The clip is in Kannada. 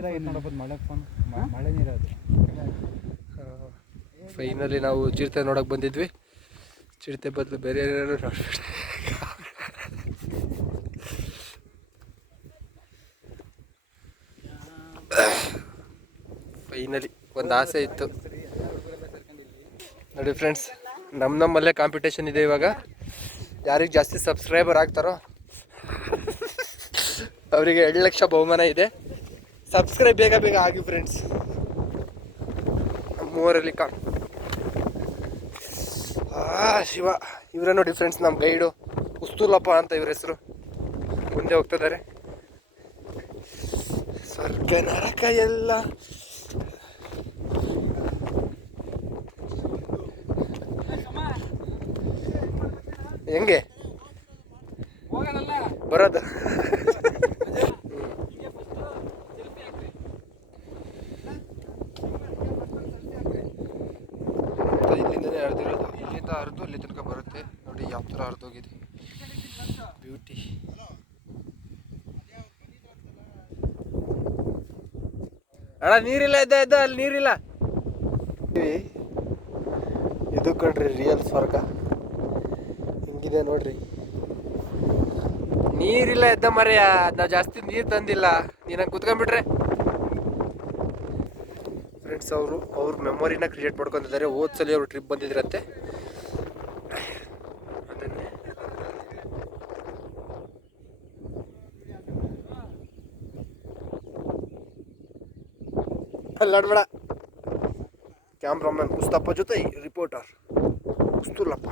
ನೀರಾಗಿತ್ತು ನೋಡಪ್ಪ ಮಳೆ ಫೋನ್ ಮಳೆ ನೀರು ಅದು. ಫೈನಲಿ ನಾವು ಚಿರತೆ ನೋಡಕ್ ಬಂದಿದ್ವಿ. ಚಿರತೆ ಬದಲು ಬೇರೆ ಏನಾದ್ರು ನೋಡ್ಬಿಟ್ಟೆ ಫೈನಲಿ ಒಂದು ಆಸೆ ಇತ್ತು. ನೋಡಿ ಫ್ರೆಂಡ್ಸ್ ನಮ್ಮ ನಮ್ಮಲ್ಲೇ ಕಾಂಪಿಟೇಷನ್ ಇದೆ ಇವಾಗ. ಯಾರಿಗೆ ಜಾಸ್ತಿ ಸಬ್ಸ್ಕ್ರೈಬರ್ ಆಗ್ತಾರೋ ಅವರಿಗೆ ಎರಡು ಲಕ್ಷ ಬಹುಮಾನ ಇದೆ. ಸಬ್ಸ್ಕ್ರೈಬ್ ಬೇಗ ಬೇಗ ಆಗಿ ಫ್ರೆಂಡ್ಸ್ ಮೂವರಲ್ಲಿ ಕಾ ಶಿವ, ಇವರೇ ನೋಡಿ ಫ್ರೆಂಡ್ಸ್ ನಮ್ಮ ಗೈಡು ಉಸ್ತೂಲಪ್ಪ ಅಂತ ಇವ್ರ ಹೆಸರು. ಮುಂದೆ ಹೋಗ್ತಿದ್ದಾರೆ ಸ್ವರ್ಗ, ನರಕ ಎಲ್ಲ. ಹೆಂಗೆ? ಬರೋದು? ಅಂತ ಇಲ್ಲಿಂದನೇ ಹರಿದಿರೋದು. ಇಲ್ಲಿಂದ ಹರಿದು ಅಲ್ಲಿ ತನಕ ಬರುತ್ತೆ. ನೋಡಿ ಯಾವ ಥರ ಹರಿದೋಗಿದೆ. ಬ್ಯೂಟಿ ಅಣ್ಣ, ನೀರಿಲ್ಲ ಇದ್ದ ಇದ್ದ ಅಲ್ಲಿ ನೀರಿಲ್ಲ. ಇದು ಕಣ್ರಿ ರಿಯಲ್ ಸ್ವರ್ಗ. ಹಿಂಗಿದೆ ನೋಡ್ರಿ. ನೀರಿಲ್ಲ ಇದ್ದ ಮರೆಯ. ನಾವು ಜಾಸ್ತಿ ನೀರು ತಂದಿಲ್ಲ. ನೀನಂಗೆ ಕುತ್ಕೊಂಡ್ಬಿಟ್ರೆ. ಫ್ರೆಂಡ್ಸ್ ಅವರು, ಅವ್ರ ಮೆಮೊರಿನ ಕ್ರಿಯೇಟ್ ಮಾಡ್ಕೊತಿದ್ದಾರೆ ಓದ್ಸಲಿ ಸಲ ಅವರು ಟ್ರಿಪ್ ಬಂದಿದ್ರಂತೆ. ಅದನ್ನೇ. ಅಲ್ಲಾಡ್ಬೇಡ ಕ್ಯಾಮ್ರಾಮನ್ ಮುಸ್ತಪ್ಪ ಜೊತೆ ರಿಪೋರ್ಟರ್ ಮುಸ್ತುಲ್ಲಪ್ಪ.